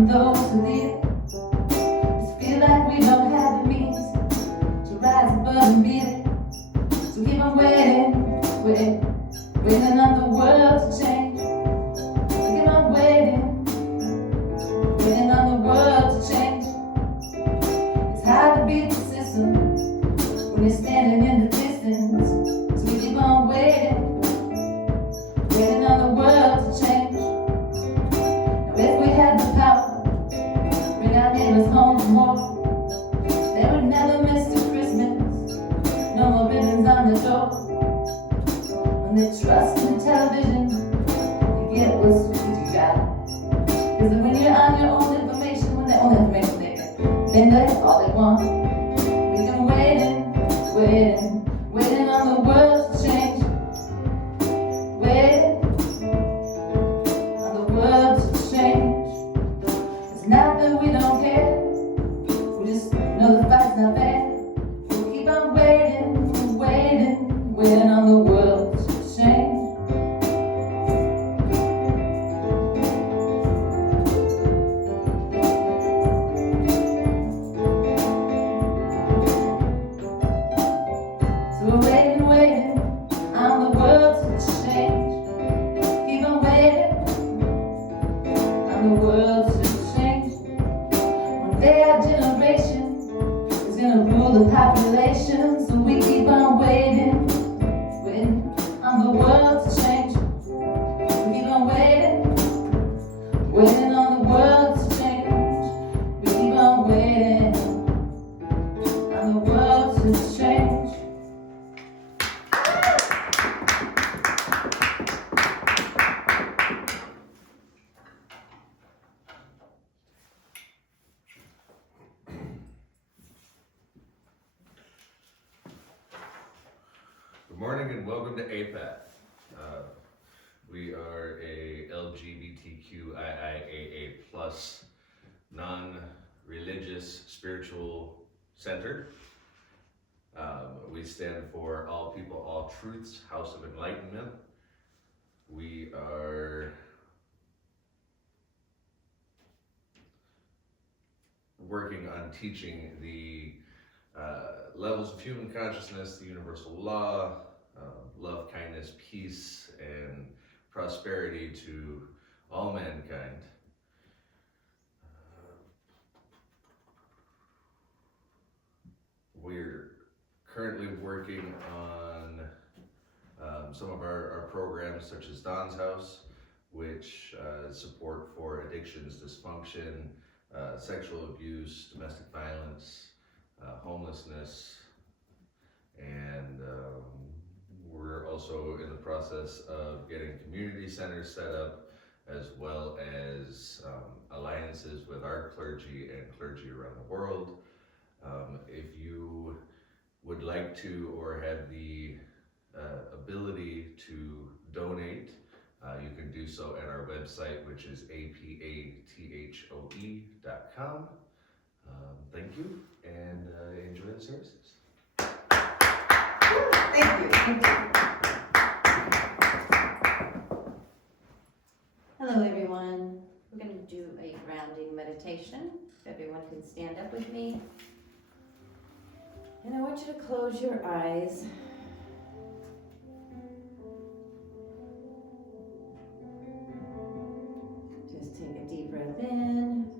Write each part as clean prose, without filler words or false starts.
and those who lead it. Just feel like we don't have the means to rise above and beat it. So keep on waiting on the world to change. So keep on waiting on the world to change. It's hard to beat the system when you're standing in the distance. So we keep on waiting on the world to change. Now if we had the power, bring our neighbors home for more, they would never miss a Christmas, no more ribbons on the door. When they trust in television, you get what's you got. Cause when you're on your own information, when their own information they can, then that's all they want. We can waiting on the world to change. Waiting on the world to change. It's not that we don't care, we just know the fight's not fair. We'll keep on waiting on the world to change. So we're waiting on the world to change. Keep on waiting on the world to change. One day our generation is gonna rule the population. So we keep on waiting on the world to change. We keep on waiting on the world to change. We keep on waiting on the world to change. Good morning and welcome to Apath. We are a LGBTQIIAA plus non-religious spiritual center. We stand for All People, All Truths, House of Enlightenment. We are working on teaching the levels of human consciousness, the universal law, love, kindness, peace, and prosperity to all mankind. We're currently working on some of our programs, such as Don's House, which support for addictions, dysfunction, sexual abuse, domestic violence, homelessness, and we're also in the process of getting community centers set up, as well as alliances with our clergy and clergy around the world. If you would like to or have the ability to donate, you can do so at our website, which is apathoe.com. Thank you, and enjoy the services. Thank you. Hello, everyone. We're going to do a grounding meditation. If everyone can stand up with me. And I want you to close your eyes. Just take a deep breath in.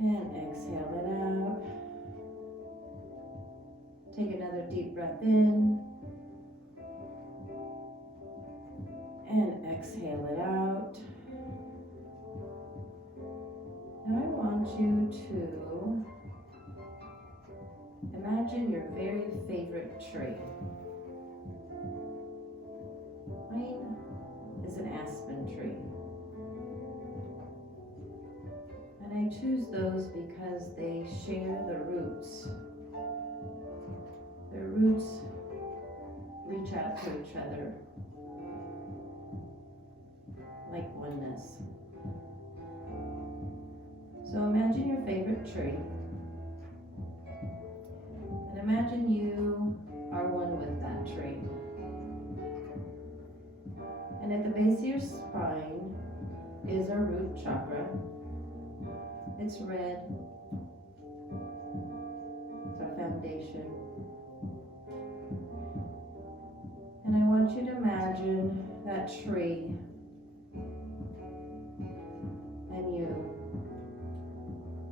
And exhale it out. Take another deep breath in. And exhale it out. Now I want you to imagine your very favorite tree. Mine is an aspen tree. And I choose those because they share the roots. Their roots reach out to each other like oneness. So imagine your favorite tree. And imagine you are one with that tree. And at the base of your spine, is our root chakra. It's red. It's our foundation. And I want you to imagine that tree and you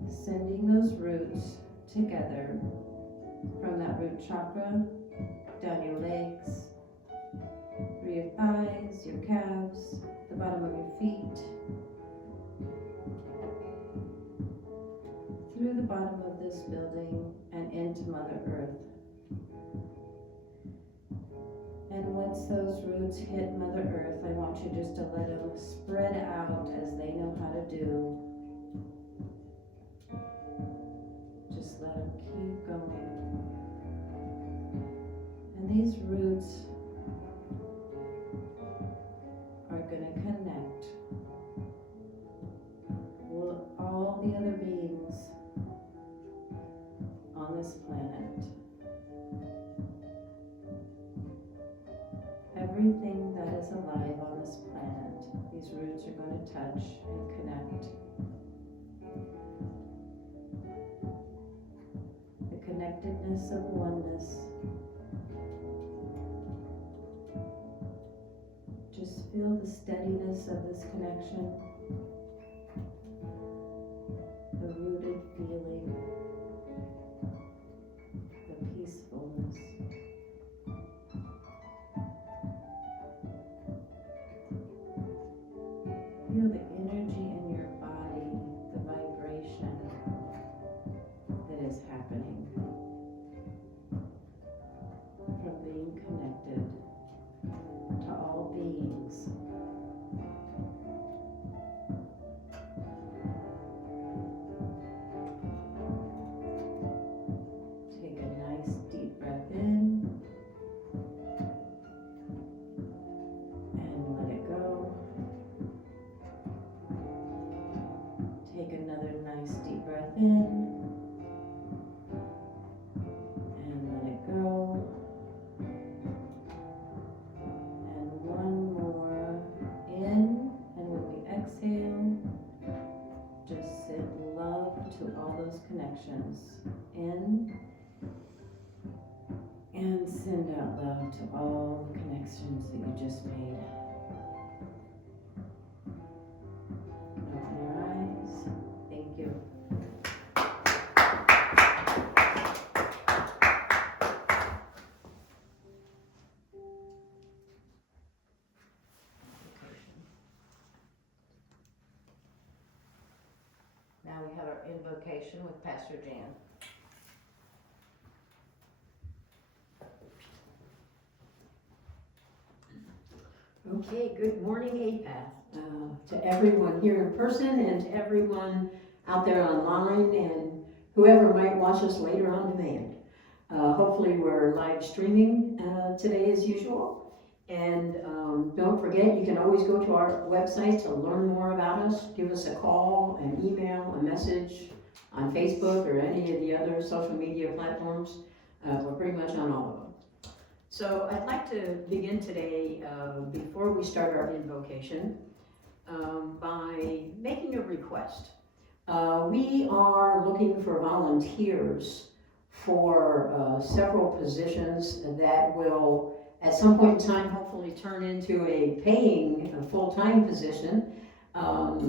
sending those roots together from that root chakra down your legs, through your thighs, your calves, the bottom of your feet, through the bottom of this building and into Mother Earth. And once those roots hit Mother Earth, I want you just to let them spread out as they know how to do. Just let them keep going. And these roots are going to connect with all the other beings on this planet. Everything that is alive on this planet, these roots are going to touch and connect. The connectedness of oneness. Just feel the steadiness of this connection, the rooted feeling, the peacefulness. Feel the energy in your body, the vibration that is happening from being connected to all beings. Take a nice deep breath in and let it go. Take another nice deep breath in and let it go. And one more in, and when we exhale, just send love to all those connections in, and send out love to all the connections that you just made. Open your eyes. Thank you. Now we have our invocation with Pastor Jan. Okay, good morning, Apath, to everyone here in person and to everyone out there online and whoever might watch us later on demand. Hopefully we're live streaming today as usual. And don't forget, you can always go to our website to learn more about us. Give us a call, an email, a message on Facebook or any of the other social media platforms. We're pretty much on all of them. So I'd like to begin today, before we start our invocation, by making a request. We are looking for volunteers for several positions that will, at some point in time, hopefully turn into a paying full-time position.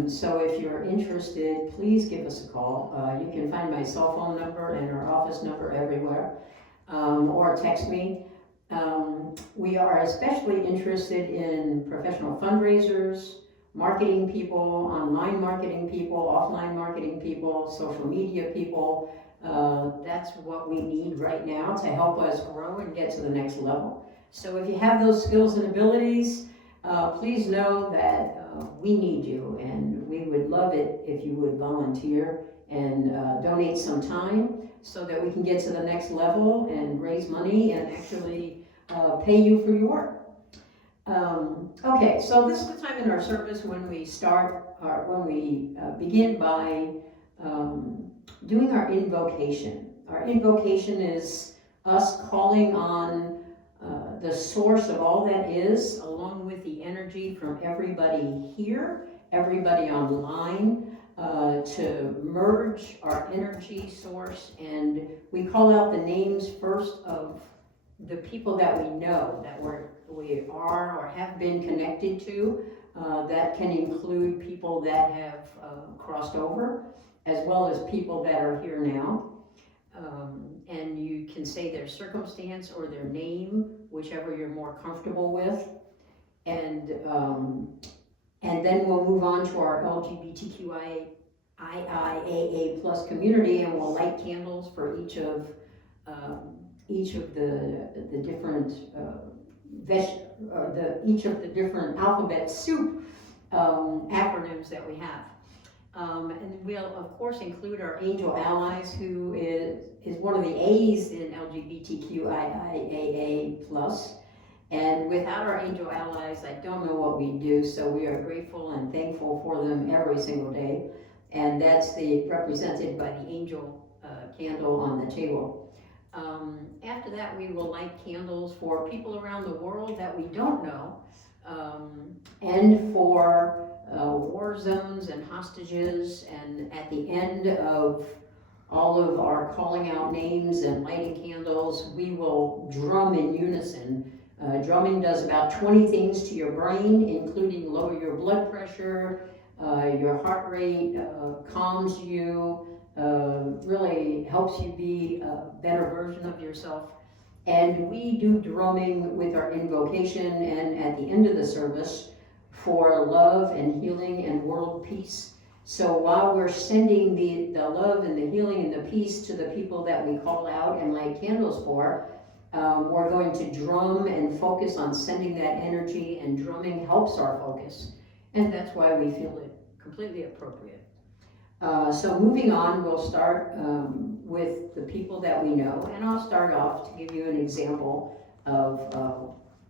So if you're interested, please give us a call. You can find my cell phone number and our office number everywhere, or text me. We are especially interested in professional fundraisers, marketing people, online marketing people, offline marketing people, social media people. That's what we need right now to help us grow and get to the next level. So if you have those skills and abilities, please know that we need you, and we would love it if you would volunteer and donate some time so that we can get to the next level and raise money and actually pay you for your work. Okay, so this is the time in our service when we begin by doing our invocation. Our invocation is us calling on the source of all that is, along with the energy from everybody here, everybody online to merge our energy source, and we call out the names first of the people that we know that we are or have been connected to. That can include people that have crossed over, as well as people that are here now. And you can say their circumstance or their name, whichever you're more comfortable with. And then we'll move on to our LGBTQIA plus community, and we'll light candles for each of the different each of the different alphabet soup acronyms that we have. And we'll of course include our angel allies, who is one of the A's in LGBTQIA plus. And without our angel allies, I don't know what we'd do, so we are grateful and thankful for them every single day. And that's represented by the angel candle on the table. After that, we will light candles for people around the world that we don't know, and for war zones and hostages. And at the end of all of our calling out names and lighting candles, we will drum in unison. Drumming does about 20 things to your brain, including lower your blood pressure, your heart rate, calms you, really helps you be a better version of yourself. And we do drumming with our invocation and at the end of the service for love and healing and world peace. So while we're sending the love and the healing and the peace to the people that we call out and light candles for, we're going to drum and focus on sending that energy, and drumming helps our focus. And that's why we feel it completely appropriate. So moving on, we'll start with the people that we know, and I'll start off to give you an example of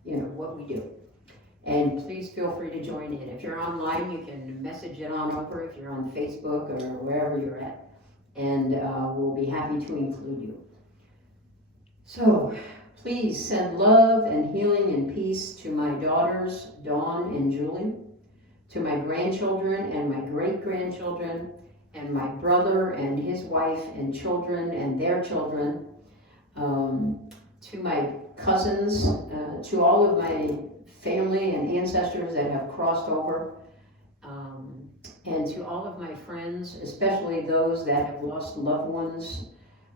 what we do. And please feel free to join in. If you're online, you can message it on over if you're on Facebook or wherever you're at, and we'll be happy to include you. So please send love and healing and peace to my daughters, Dawn and Julie, to my grandchildren and my great-grandchildren, and my brother and his wife and children and their children, to my cousins, to all of my family and ancestors that have crossed over, and to all of my friends, especially those that have lost loved ones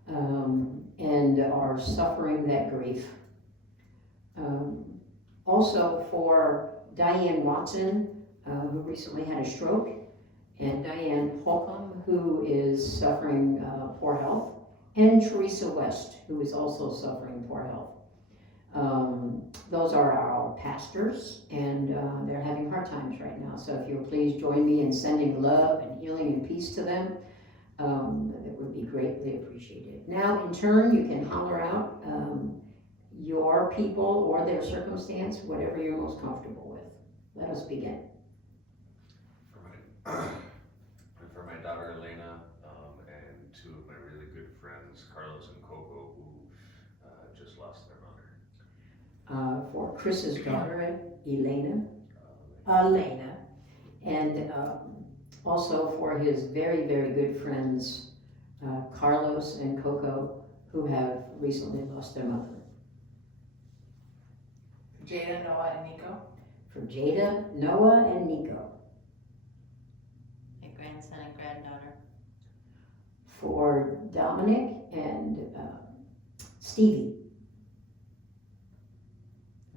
and are suffering that grief. Also for Diane Watson, who recently had a stroke, and Diane Holcomb, who is suffering poor health, and Teresa West, who is also suffering poor health. Those are our pastors, and they're having hard times right now. So if you'll please join me in sending love and healing and peace to them, that would be greatly appreciated. Now, in turn, you can holler out your people or their circumstance, whatever you're most comfortable with. Let us begin. For my daughter Elena, and two of my really good friends, Carlos and Coco, who just lost their mother. For Chris's daughter, Elena, and also for his very, very good friends, Carlos and Coco, who have recently lost their mother. Jada, Noah, and Nico. For Jada, Noah, and Nico. My grandson and granddaughter. For Dominic and Stevie.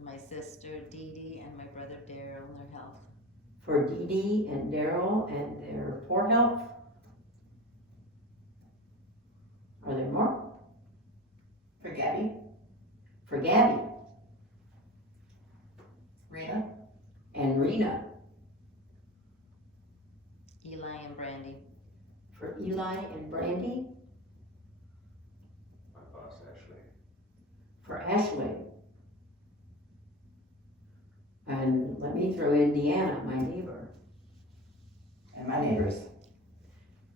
My sister Dee Dee and my brother Daryl and their health. For Dee Dee and Daryl and their poor health. Are there more? For Gabby, For Gabby Rena, and Rena. Eli and Brandy. For Eli and Brandy. My boss Ashley. For Ashley. And let me throw in Deanna, my neighbor, and my neighbors,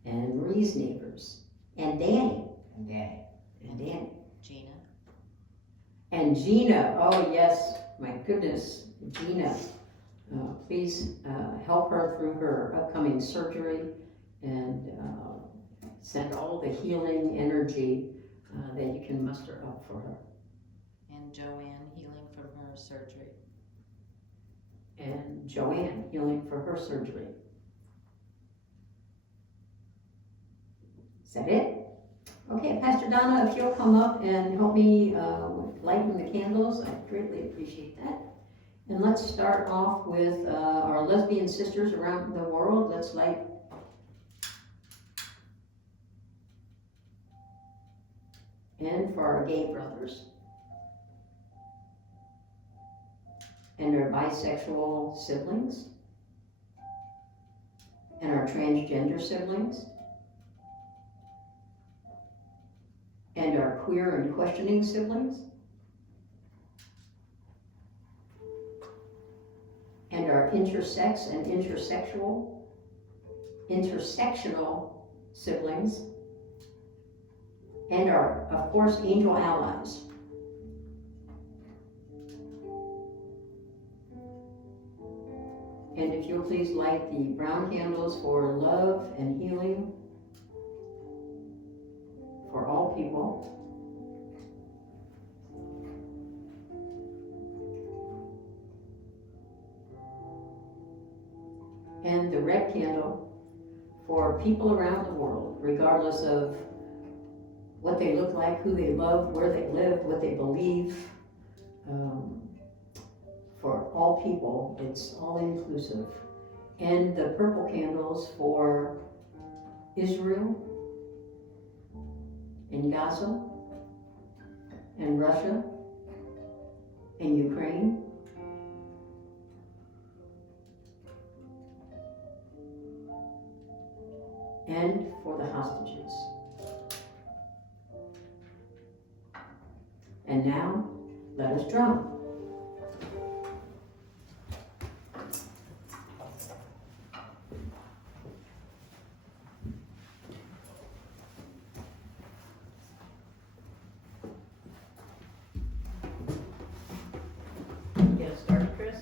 and Marie's neighbors, and Danny, and Danny. and Danny, Gina. and Gina. Oh yes, my goodness, Gina. Please help her through her upcoming surgery and send all the healing energy that you can muster up for her. And Joanne healing from her surgery. And Joanne healing for her surgery. Is that it? Okay, Pastor Donna, if you'll come up and help me with lighting the candles, I'd greatly appreciate that. And let's start off with our lesbian sisters around the world. Let's light. And for our gay brothers. And our bisexual siblings. And our transgender siblings. And our queer and questioning siblings. And our intersex and intersectional siblings. And our, of course, angel allies. And if you'll please light the brown candles for love and healing for all people. And the red candle for people around the world, regardless of what they look like, who they love, where they live, what they believe. For all people, it's all inclusive. And the purple candles for Israel and Gaza and Russia and Ukraine. And for the hostages. And now, let us drum. Get us started, Chris?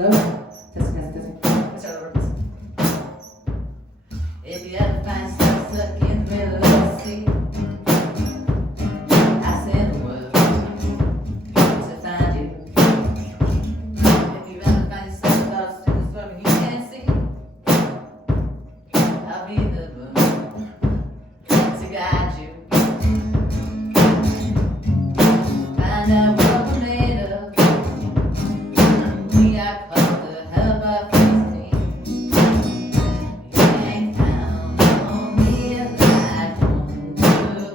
Hello? Testing. Let's start over. If you ever find yourself stuck in the middle of the sea, I send the word to find you. If you ever find yourself lost in the storm and you can't see, I'll be the one to guide you. Find out what we're made of. We got called to help our friends need. You ain't count on me like 1, 2,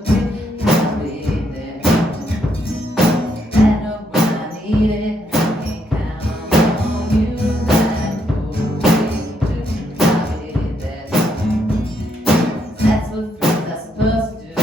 3. I'll be there. I know when I need it. I can count on you like 4, 3, 2. I'll be there. That's what friends are supposed to do.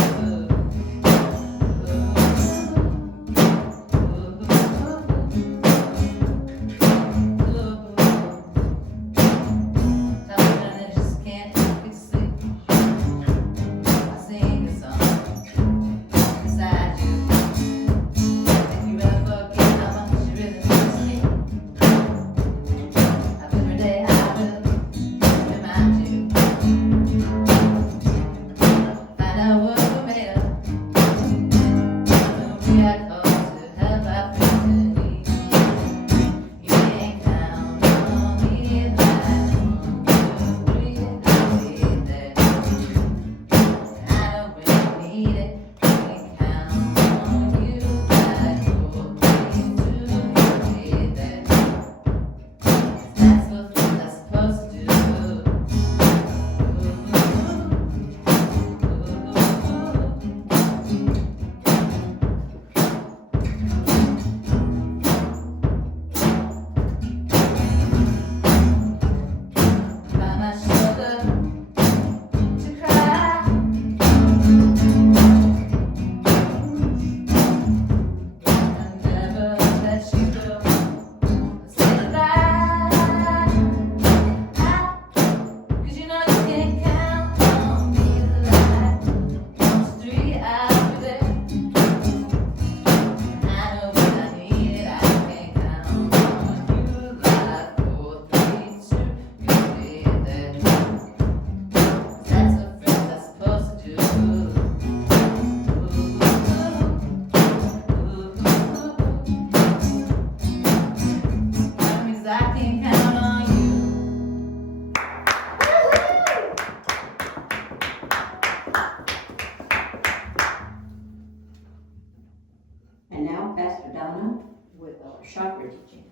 And now Pastor Donna with our chakra teaching.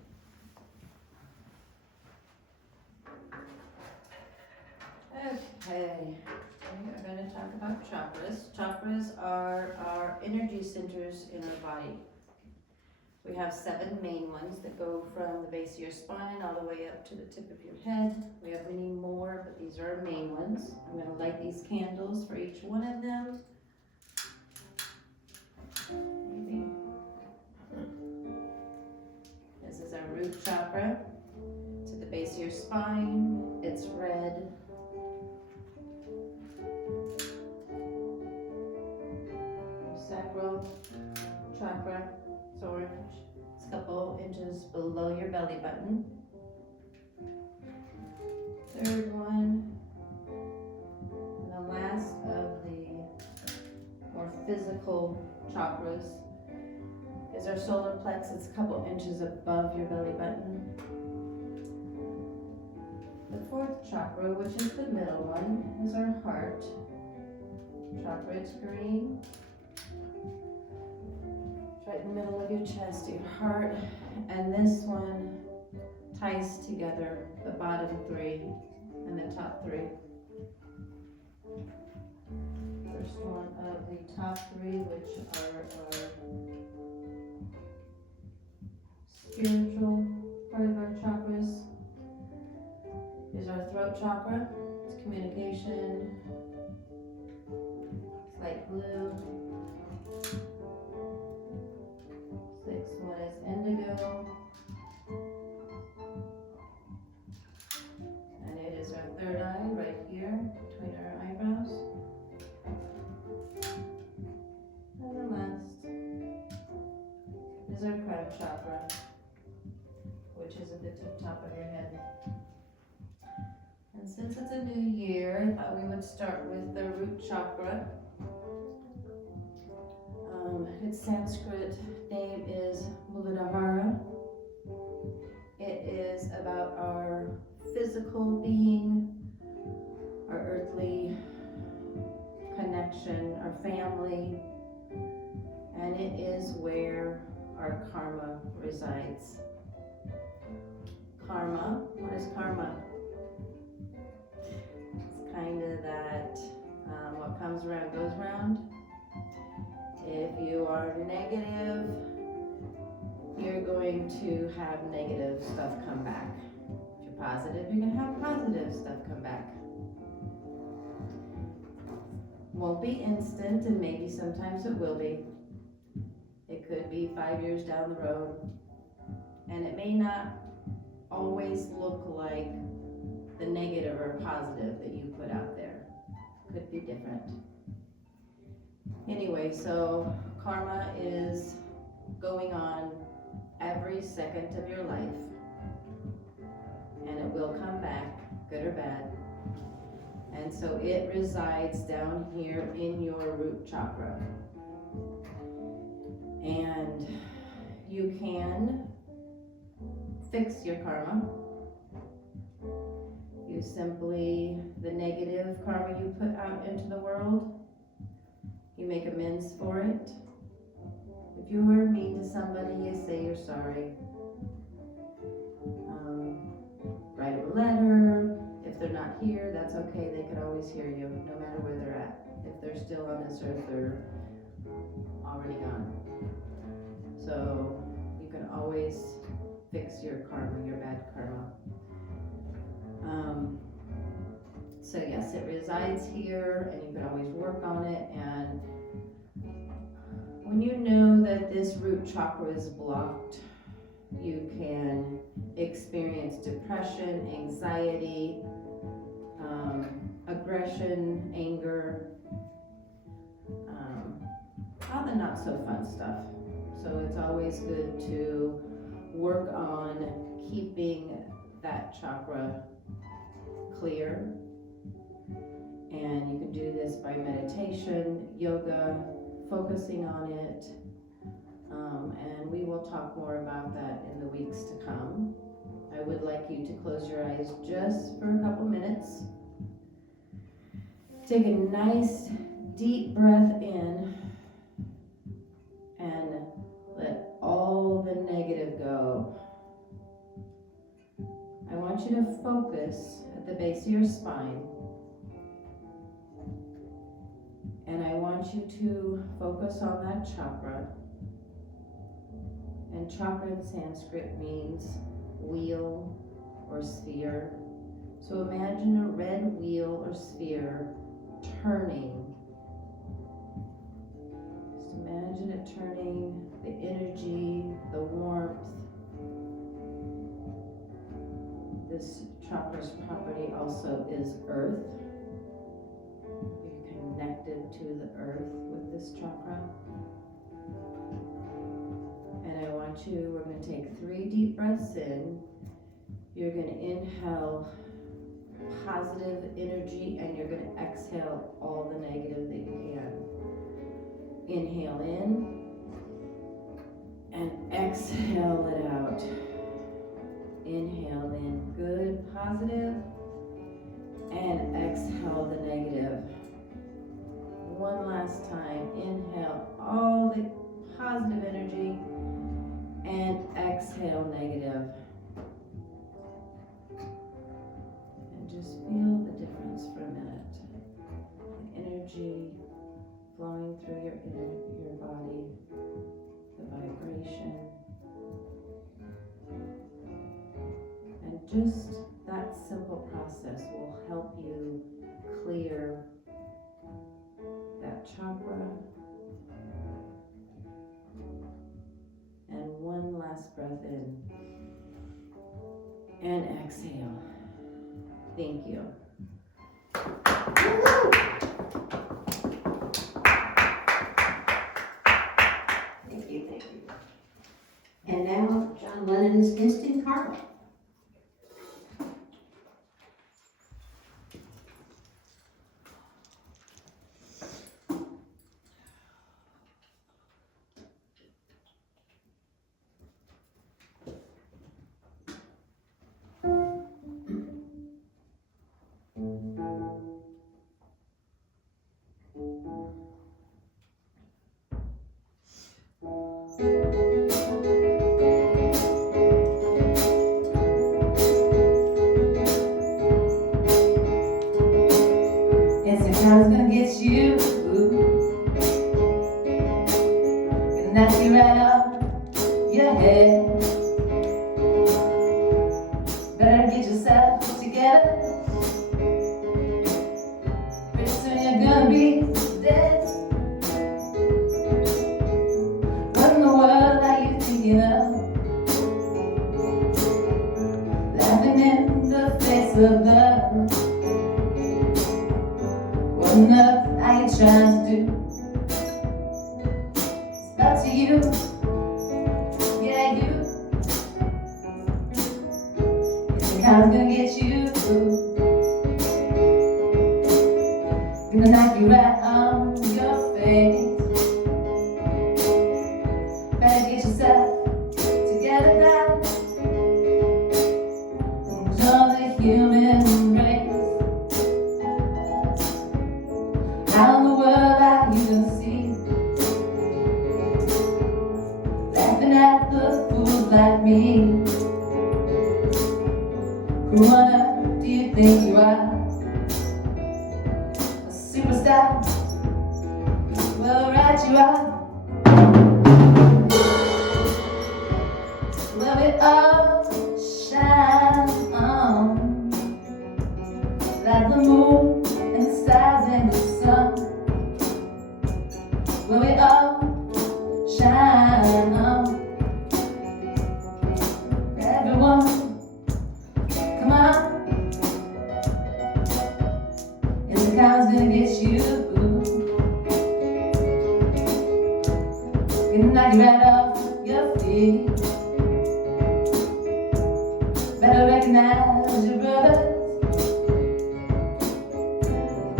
Okay, we are going to talk about chakras. Chakras are our energy centers in our body. We have 7 main ones that go from the base of your spine all the way up to the tip of your head. We have many more, but these are our main ones. I'm going to light these candles for each one of them. Maybe. This is our root chakra. To the base of your spine, it's red. Sacral chakra, it's orange. It's a couple inches below your belly button. Third one, and the last of the more physical chakras is our solar plex. It's a couple inches above your belly button. The fourth chakra, which is the middle one, is our heart chakra. It's green. Right in the middle of your chest, your heart, and this one ties together the bottom 3 and the top 3. First one of the top 3, which are our spiritual part of our chakras, is our throat chakra. It's communication. It's light blue. 6th one is indigo, and it is our third eye right here between our eyebrows. And the last is our crown chakra, which which is at the top of your head. And since it's a new year, I thought we would start with the root chakra. Its Sanskrit name is Muladhara. It is about our physical being, our earthly connection, our family, and it is where our karma resides. Karma, what is karma? It's kind of that what comes around goes around. If you are negative, you're going to have negative stuff come back. If you're positive, you're going to have positive stuff come back. Won't be instant, and maybe sometimes it will be. It could be 5 years down the road, and it may not always look like the negative or positive that you put out there. Could be different. Anyway, so karma is going on every second of your life, and it will come back, good or bad. And so it resides down here in your root chakra. And you can fix your karma. You simply, the negative karma you put out into the world, you make amends for it. If you were mean to somebody, you say you're sorry. Write them a letter. If they're not here, that's okay. They can always hear you, no matter where they're at. If they're still on this earth, they're already gone. So you can always fix your karma, your bad karma. So yes, it resides here, and you can always work on it. And when you know that this root chakra is blocked, you can experience depression, anxiety, aggression, anger, all the not so fun stuff. So it's always good to work on keeping that chakra clear. And you can do this by meditation, yoga, focusing on it. And we will talk more about that in the weeks to come. I would like you to close your eyes just for a couple minutes. Take a nice deep breath in and let all the negative go. I want you to focus at the base of your spine. And I want you to focus on that chakra. And chakra in Sanskrit means wheel or sphere. So imagine a red wheel or sphere turning. Just imagine it turning, the energy, the warmth. This chakra's property also is earth. You're connected to the earth with this chakra. And I want you, we're going to take 3 deep breaths in. You're going to inhale positive energy, and you're going to exhale all the negative that you can. Inhale in and exhale it out. Inhale in good, positive, and exhale the negative. One last time. Inhale all the positive energy and exhale negative. And just feel the difference for a minute. The energy flowing through your body, the vibration. And just that simple process will help you clear that chakra. And one last breath in and exhale. Thank you. Thank you, thank you. And now John Lennon is instant karma. Instant karma's gonna get you. Gonna knock you right off your head. Better get yourself together. Pretty soon you're gonna be dead. What in the world are you thinking of? Laughing in the face of love. What on earth are you trying to do? It's up to you. Yeah, you. Instant karma's gonna get you. Gonna knock you right on your face. Better get yourself together now. Enjoy the human race. How in the world are you gonna see? Laughing at the fools like me. Who on earth do you think you are? A superstar? Well, right you are. Well, we all shine on like the moon and the stars and the sun. Well, we all shine on. Everyone, come on. Instant karma's gonna get you. Gonna knock you right off your feet. Better recognize your brothers.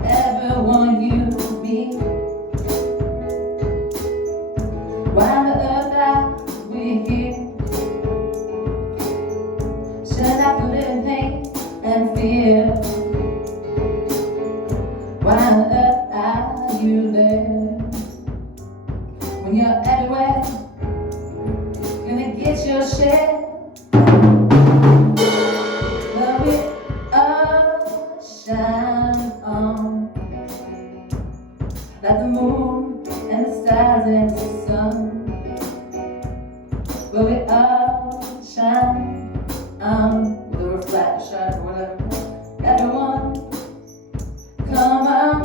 Everyone you meet. Why on earth are we here? Should I live in pain and fear? Why on earth are you there? When you're everywhere, gonna get your share. Well, we all shine on like the moon and the stars and the sun. Well, we all shine on with a reflection or whatever. Everyone, come on.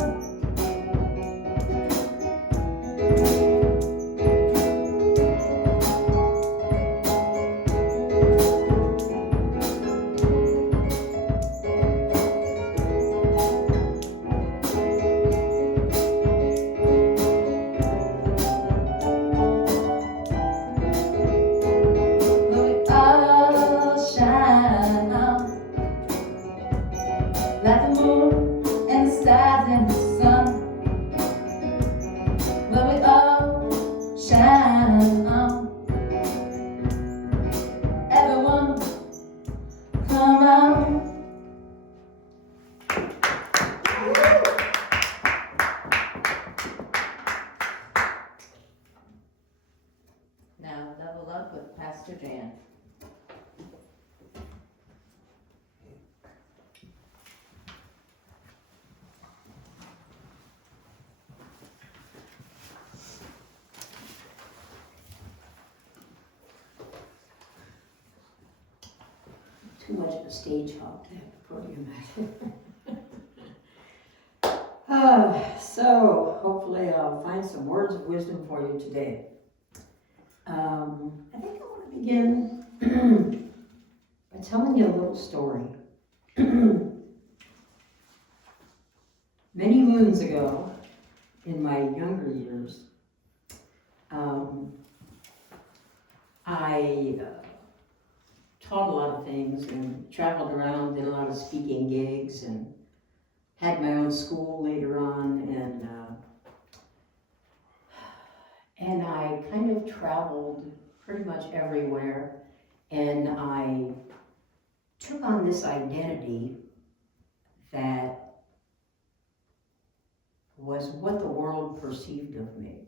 Well, we all shine on like the moon and the stars and the sun. Well, we all shine on. Everyone, come on. Now level up with Pastor Jan. Too much of a stage hog to have the podium at. So hopefully I'll find some words of wisdom for you today. I think I want to begin by telling you a little story. Many moons ago, in my younger years, I taught a lot of things and traveled around, did a lot of speaking gigs, and had my own school later on, and I kind of traveled pretty much everywhere, and I took on this identity that was what the world perceived of me.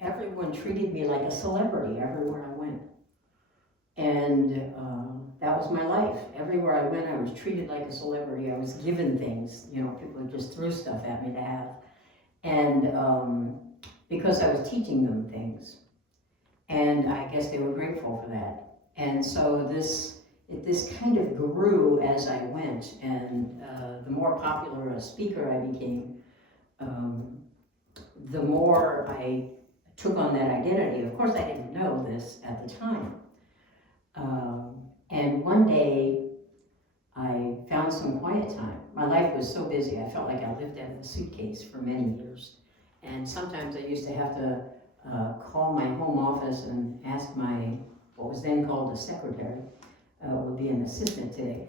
Everyone treated me like a celebrity everywhere I went. And that was my life. Everywhere I went, I was treated like a celebrity. I was given things, people just threw stuff at me to have. And because I was teaching them things. And I guess they were grateful for that. And so this kind of grew as I went. And the more popular a speaker I became, the more I took on that identity. Of course, I didn't know this at the time. And one day, I found some quiet time. My life was so busy, I felt like I lived out of a suitcase for many years. And sometimes I used to have to call my home office and ask what was then called a secretary, would be an assistant today.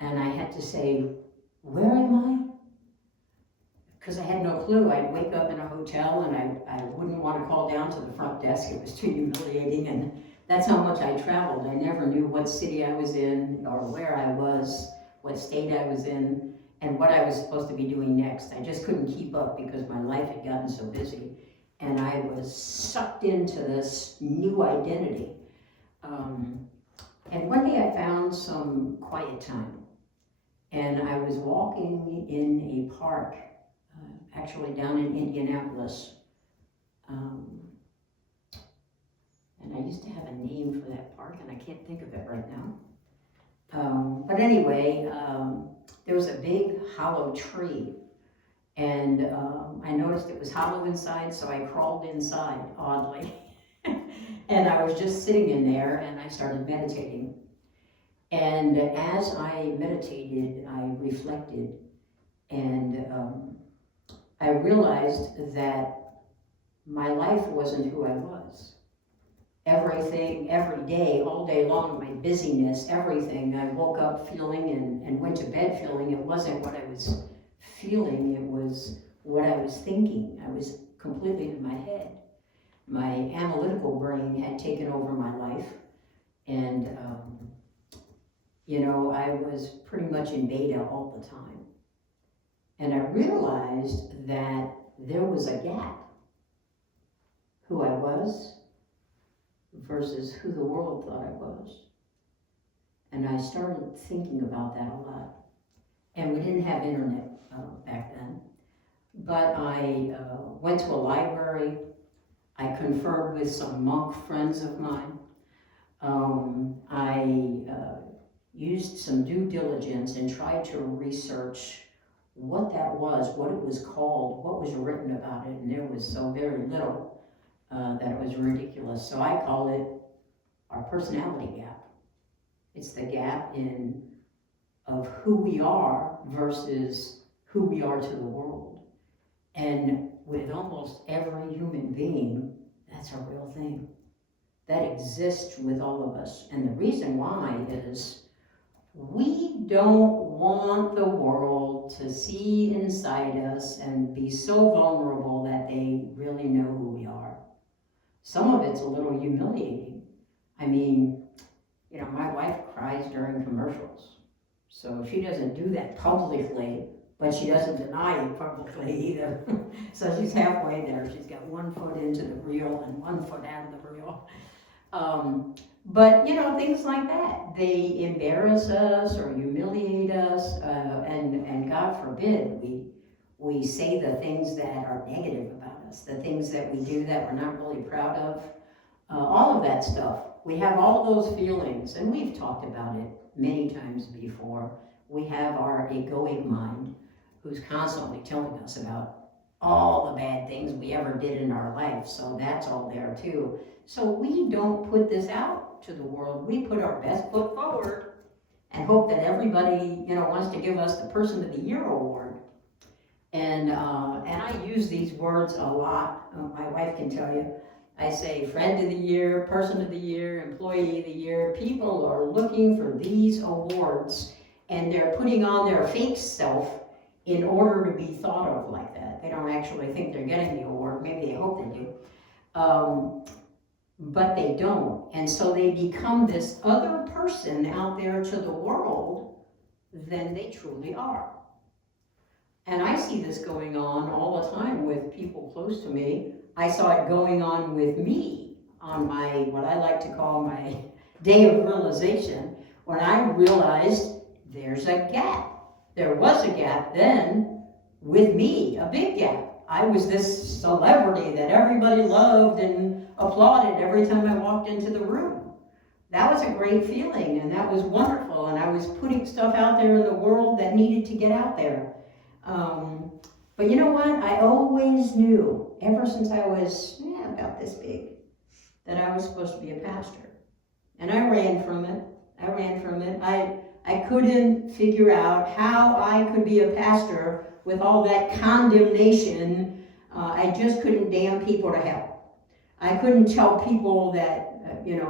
And I had to say, where am I? Because I had no clue. I'd wake up in a hotel and I wouldn't want to call down to the front desk. It was too humiliating, and that's how much I traveled. I never knew what city I was in or where I was, what state I was in, and what I was supposed to be doing next. I just couldn't keep up because my life had gotten so busy. And I was sucked into this new identity. And one day I found some quiet time. And I was walking in a park, actually down in Indianapolis. And I used to have a name for that park, and I can't think of it right now. But anyway, there was a big hollow tree, and I noticed it was hollow inside, so I crawled inside, oddly. And I was just sitting in there, and I started meditating. And as I meditated, I reflected, and I realized that my life wasn't who I was. Everything, every day, all day long, my busyness, everything, I woke up feeling and went to bed feeling it wasn't what I was feeling, it was what I was thinking. I was completely in my head. My analytical brain had taken over my life, and I was pretty much in beta all the time. And I realized that there was a gap. Who I was versus who the world thought I was. And I started thinking about that a lot. And we didn't have internet back then. But I went to a library. I conferred with some monk friends of mine. I used some due diligence and tried to research what that was, what it was called, what was written about it, and there was so very little that it was ridiculous. So I call it our personality gap. It's the gap of who we are versus who we are to the world. And with almost every human being, that's a real thing. That exists with all of us. And the reason why is we don't want the world to see inside us and be so vulnerable that they really know who we are. Some of it's a little humiliating. I mean, my wife cries during commercials. So she doesn't do that publicly, but she doesn't deny it publicly either. So she's halfway there. She's got one foot into the reel and one foot out of the reel. But things like that, they embarrass us or humiliate us, and God forbid we say the things that are negative about us, the things that we do that we're not really proud of, all of that stuff. We have all those feelings, and we've talked about it many times before. We have our egoic mind who's constantly telling us about all the bad things we ever did in our life, so that's all there too. So we don't put this out to the world. We put our best foot forward and hope that everybody, wants to give us the Person of the Year award. And I use these words a lot. My wife can tell you. I say friend of the year, person of the year, employee of the year. People are looking for these awards and they're putting on their fake self in order to be thought of like that. They don't actually think they're getting the award. Maybe they hope they do. But they don't. And so they become this other person out there to the world than they truly are. And I see this going on all the time with people close to me. I saw it going on with me on my, what I like to call my day of realization, when I realized there's a gap. There was a gap then with me, a big gap. I was this celebrity that everybody loved and applauded every time I walked into the room. That was a great feeling, and that was wonderful, and I was putting stuff out there in the world that needed to get out there. But you know what? I always knew, ever since I was about this big, that I was supposed to be a pastor. And I ran from it. I couldn't figure out how I could be a pastor with all that condemnation. I just couldn't damn people to hell. I couldn't tell people that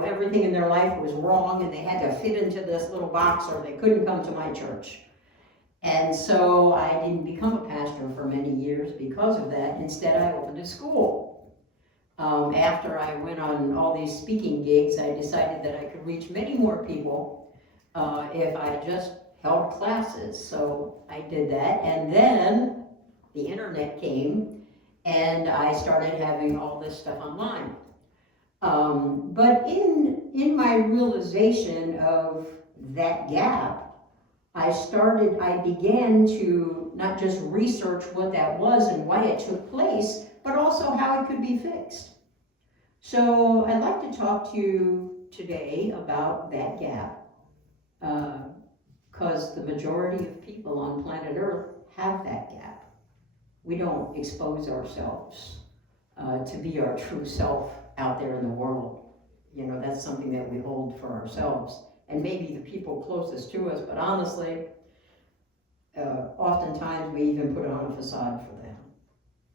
everything in their life was wrong and they had to fit into this little box or they couldn't come to my church. And so I didn't become a pastor for many years because of that. Instead, I opened a school. After I went on all these speaking gigs, I decided that I could reach many more people if I just held classes. So I did that. And then the internet came and I started having all this stuff online. But in my realization of that gap, I began to not just research what that was and why it took place, but also how it could be fixed. So I'd like to talk to you today about that gap, because the majority of people on planet Earth have that gap. We don't expose ourselves to be our true self out there in the world. That's something that we hold for ourselves. And maybe the people closest to us, but honestly, oftentimes we even put on a facade for them.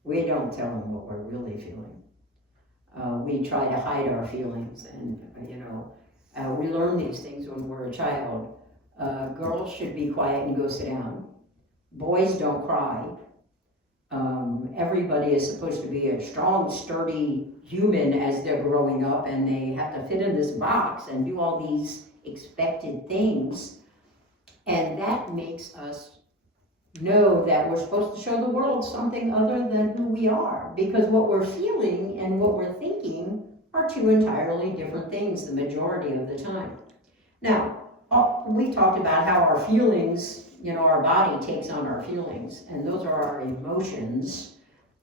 We don't tell them what we're really feeling. We try to hide our feelings, and we learn these things when we're a child. Girls should be quiet and go sit down. Boys don't cry. Everybody is supposed to be a strong, sturdy human as they're growing up, and they have to fit in this box and do all these expected things, and that makes us know that we're supposed to show the world something other than who we are, because what we're feeling and what we're thinking are two entirely different things the majority of the time. Now, we talked about how our feelings, our body takes on our feelings, and those are our emotions,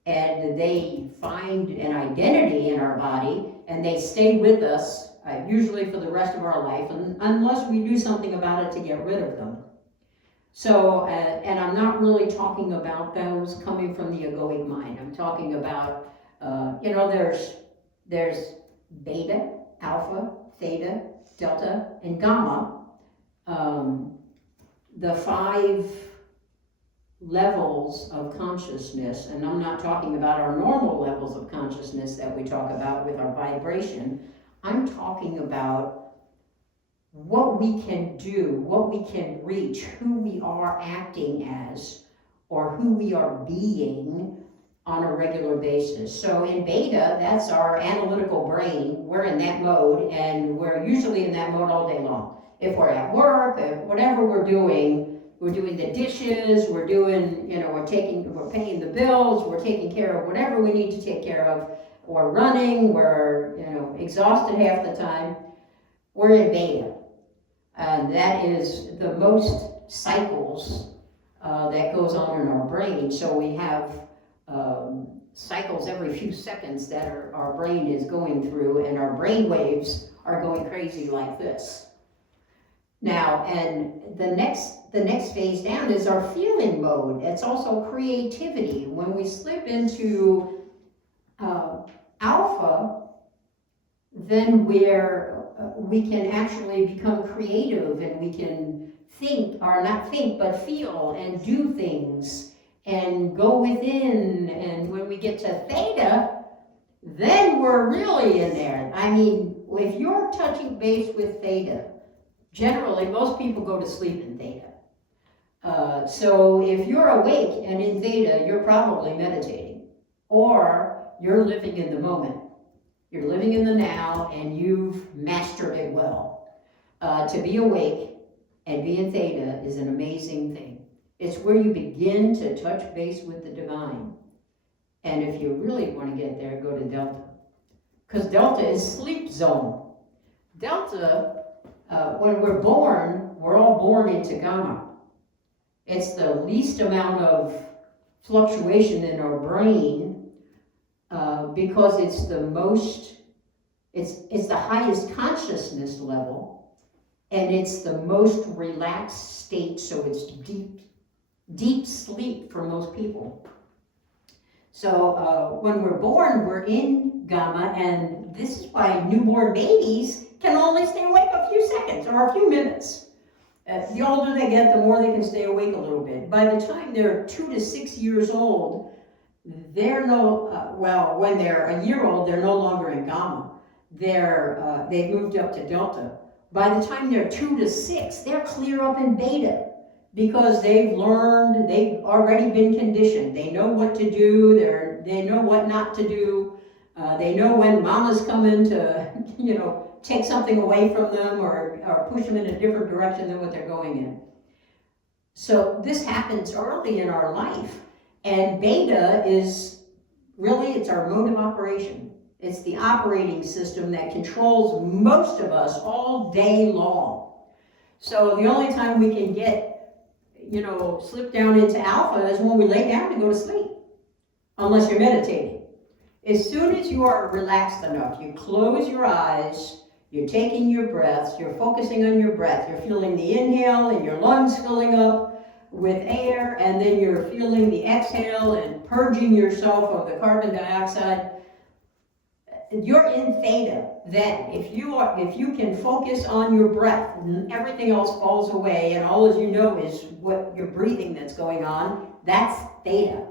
and they find an identity in our body, and they stay with us usually for the rest of our life, unless we do something about it to get rid of them. So, and I'm not really talking about those coming from the egoic mind. I'm talking about, there's beta, alpha, theta, delta, and gamma. The 5 levels of consciousness, and I'm not talking about our normal levels of consciousness that we talk about with our vibration. I'm talking about what we can do, what we can reach, who we are acting as, or who we are being on a regular basis. So in beta, that's our analytical brain. We're in that mode, and we're usually in that mode all day long. If we're at work, whatever we're doing the dishes, we're paying the bills, we're taking care of whatever we need to take care of. We're running, we're exhausted half the time. We're in beta. That is the most cycles that goes on in our brain. So we have cycles every few seconds that our brain is going through, and our brain waves are going crazy like this. Now, and the next phase down is our feeling mode. It's also creativity. When we slip into alpha, then we can actually become creative, and we can think, or not think, but feel and do things and go within. And when we get to theta, Then we're really in there. I mean, if you're touching base with theta, generally most people go to sleep in theta. So if you're awake and in theta, you're probably meditating, or you're living in the moment. You're living in the now and you've mastered it well. To be awake and be in theta is an amazing thing. It's where you begin to touch base with the divine. And if you really want to get there, go to delta. Because delta is sleep zone. Delta, when we're born, we're all born into gamma. It's the least amount of fluctuation in our brain because it's the most, it's the highest consciousness level, and it's the most relaxed state, so it's deep sleep for most people. So when we're born, we're in gamma, and this is why newborn babies can only stay awake a few seconds or a few minutes. The older they get, the more they can stay awake a little bit. By the time they're 2 to 6 years old, they're when they're a year old, they're no longer in gamma. They've moved up to delta. By the time they're 2 to 6, they're clear up in beta because they've learned, they've already been conditioned. They know what to do, they know what not to do. They know when mama's coming to, take something away from them or push them in a different direction than what they're going in. So this happens early in our life, and beta is really, it's our mode of operation. It's the operating system that controls most of us all day long. So the only time we can get, slip down into alpha is when we lay down to go to sleep, unless you're meditating. As soon as you are relaxed enough, you close your eyes, you're taking your breaths, you're focusing on your breath, you're feeling the inhale and your lungs filling up with air, and then you're feeling the exhale and purging yourself of the carbon dioxide. You're in theta then. If you can focus on your breath, everything else falls away, and all as you know is what you're breathing that's going on, that's theta.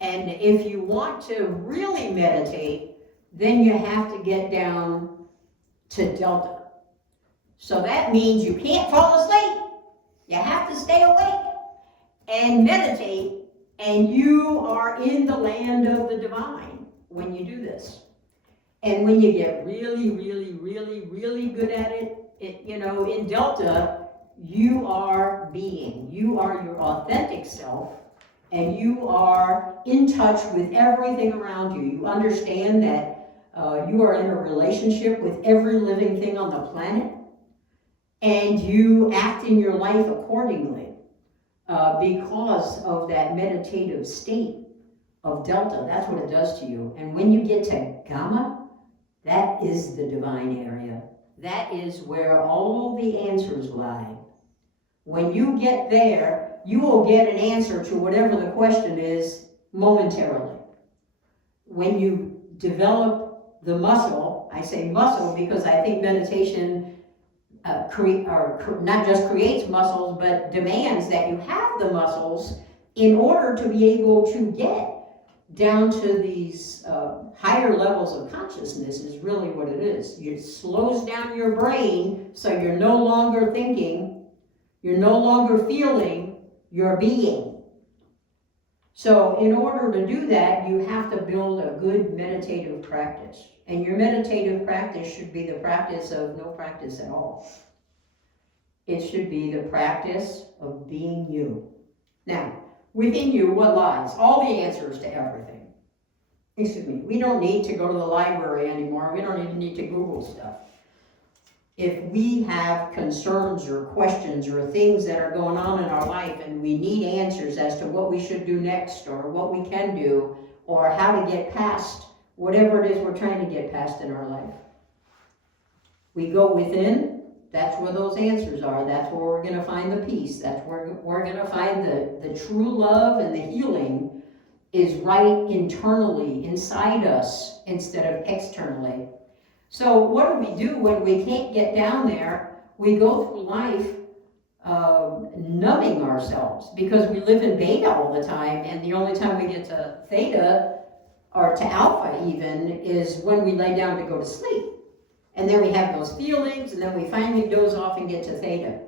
And if you want to really meditate, then you have to get down to delta. So that means you can't fall asleep. You have to stay awake and meditate, and you are in the land of the divine when you do this. And when you get really, really, really, really good at it, in delta, you are being. You are your authentic self, and you are in touch with everything around you. You understand that you are in a relationship with every living thing on the planet, and you act in your life accordingly because of that meditative state of delta. That's what it does to you. And when you get to gamma, that is the divine area. That is where all the answers lie. When you get there, you will get an answer to whatever the question is momentarily. When you develop the muscle, I say muscle because I think meditation not just creates muscles, but demands that you have the muscles in order to be able to get down to these higher levels of consciousness is really what it is. It slows down your brain so you're no longer thinking, you're no longer feeling, you're being. So in order to do that, you have to build a good meditative practice. And your meditative practice should be the practice of no practice at all. It should be the practice of being you. Now, within you, what lies? All the answers to everything. Excuse me, we don't need to go to the library anymore. We don't even need to Google stuff. If we have concerns or questions or things that are going on in our life and we need answers as to what we should do next or what we can do or how to get past whatever it is we're trying to get past in our life, we go within. That's where those answers are. That's where we're going to find the peace. That's where we're going to find the true love, and the healing is right internally, inside us, instead of externally. So what do we do when we can't get down there? We go through life numbing ourselves because we live in beta all the time, and the only time we get to theta, or to alpha even, is when we lay down to go to sleep. And then we have those feelings, and then we finally doze off and get to theta.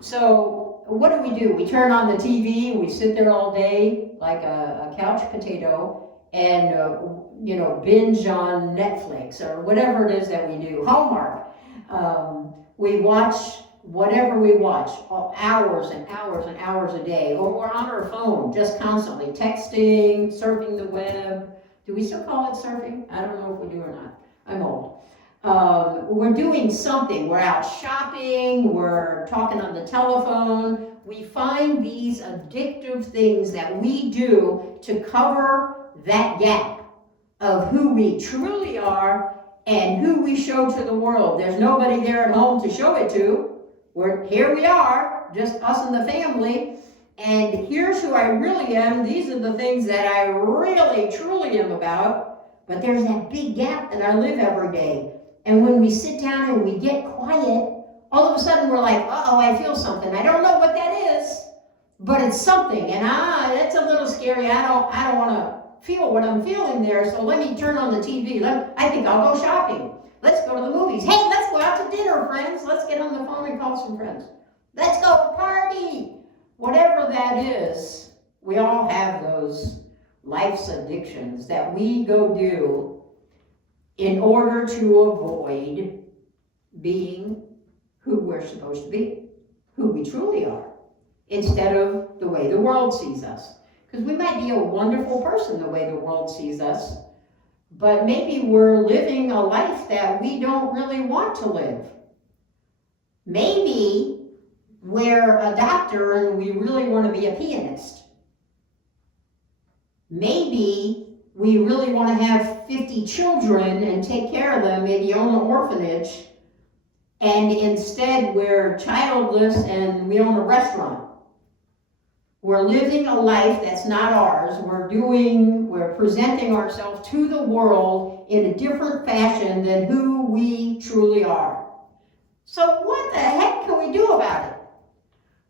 So what do? We turn on the TV, we sit there all day like a couch potato, and binge on Netflix or whatever it is that we do, Hallmark. We watch whatever we watch, hours and hours and hours a day, or we're on our phone just constantly texting, surfing the web. Do we still call it surfing? I don't know if we do or not. I'm old. We're doing something. We're out shopping, we're talking on the telephone. We find these addictive things that we do to cover that gap of who we truly are and who we show to the world. There's nobody there at home to show it to. Here we are, just us and the family, and here's who I really am. These are the things that I really, truly am about. But there's that big gap that I live every day. And when we sit down and we get quiet, all of a sudden we're like, uh-oh, I feel something. I don't know what that is, but it's something. And that's a little scary. I don't want to feel what I'm feeling there, so let me turn on the TV. I think I'll go shopping. Let's go to the movies. Hey, let's go out to dinner, friends. Let's get on the phone and call some friends. Let's go party. Whatever that is, we all have those life's addictions that we go do in order to avoid being who we're supposed to be, who we truly are, instead of the way the world sees us. Because we might be a wonderful person the way the world sees us, but maybe we're living a life that we don't really want to live. Maybe we're a doctor and we really want to be a pianist. Maybe we really want to have 50 children and take care of them, maybe own an orphanage, and instead we're childless and we own a restaurant. We're living a life that's not ours. We're presenting ourselves to the world in a different fashion than who we truly are. So what the heck can we do about it?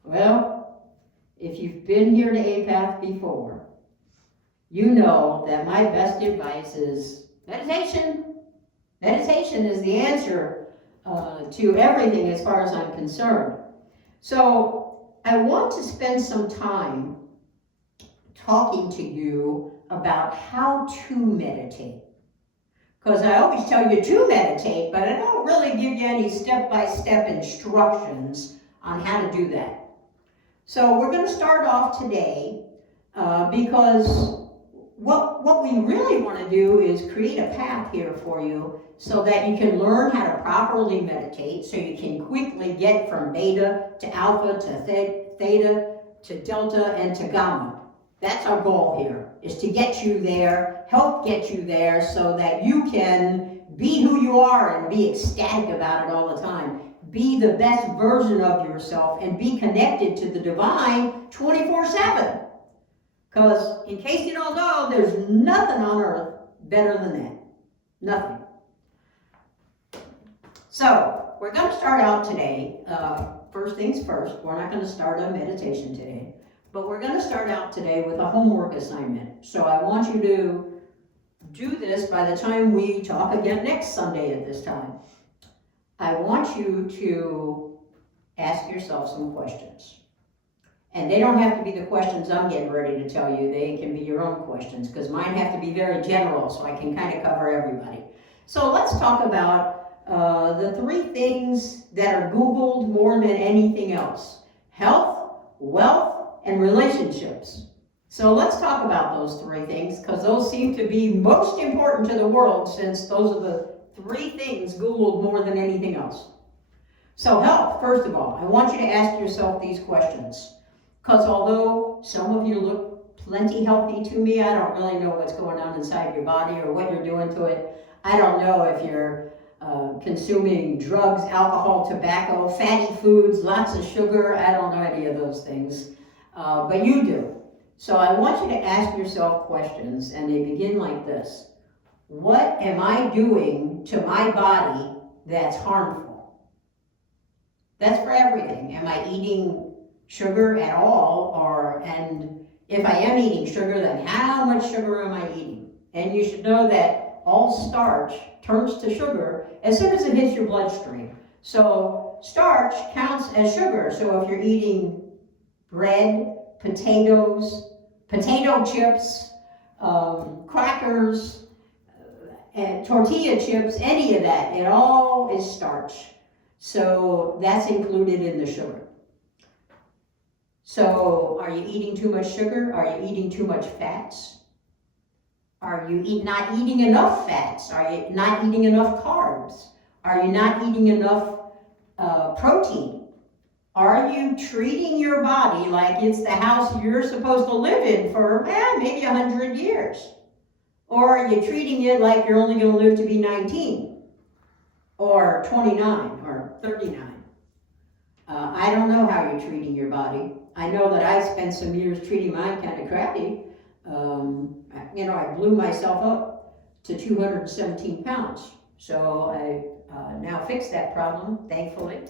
Well, if you've been here to Apath before, you know that my best advice is meditation. Meditation is the answer to everything as far as I'm concerned. So I want to spend some time talking to you about how to meditate. Because I always tell you to meditate, but I don't really give you any step-by-step instructions on how to do that. So we're going to start off today because what we really want to do is create a path here for you so that you can learn how to properly meditate, so you can quickly get from beta to alpha to theta to delta and to gamma. That's our goal here, is to get you there, help get you there so that you can be who you are and be ecstatic about it all the time. Be the best version of yourself and be connected to the divine 24/7. Because in case you don't know, there's nothing on earth better than that. Nothing. So, we're going to start out today. First things first, we're not going to start a meditation today. But we're going to start out today with a homework assignment. So I want you to do this by the time we talk again next Sunday at this time. I want you to ask yourself some questions. And they don't have to be the questions I'm getting ready to tell you. They can be your own questions, because mine have to be very general so I can kind of cover everybody. So let's talk about the 3 things that are Googled more than anything else: health, wealth, and relationships. So let's talk about those 3 things, because those seem to be most important to the world, since those are the 3 things Googled more than anything else. So health, first of all, I want you to ask yourself these questions. Because although some of you look plenty healthy to me, I don't really know what's going on inside your body or what you're doing to it. I don't know if you're consuming drugs, alcohol, tobacco, fatty foods, lots of sugar. I don't know any of those things, but you do. So I want you to ask yourself questions, and they begin like this. What am I doing to my body that's harmful? That's for everything. Am I eating sugar at all? And if I am eating sugar, then how much sugar am I eating? And you should know that all starch turns to sugar as soon as it hits your bloodstream. So starch counts as sugar. So if you're eating bread, potatoes, potato chips, crackers, and tortilla chips, any of that, it all is starch. So that's included in the sugar. So are you eating too much sugar? Are you eating too much fats? Are you not eating enough fats? Are you not eating enough carbs? Are you not eating enough protein? Are you treating your body like it's the house you're supposed to live in for maybe 100 years? Or are you treating it like you're only going to live to be 19 or 29 or 39? I don't know how you're treating your body. I know that I spent some years treating mine kind of crappy. I blew myself up to 217 pounds. So I now fixed that problem, thankfully.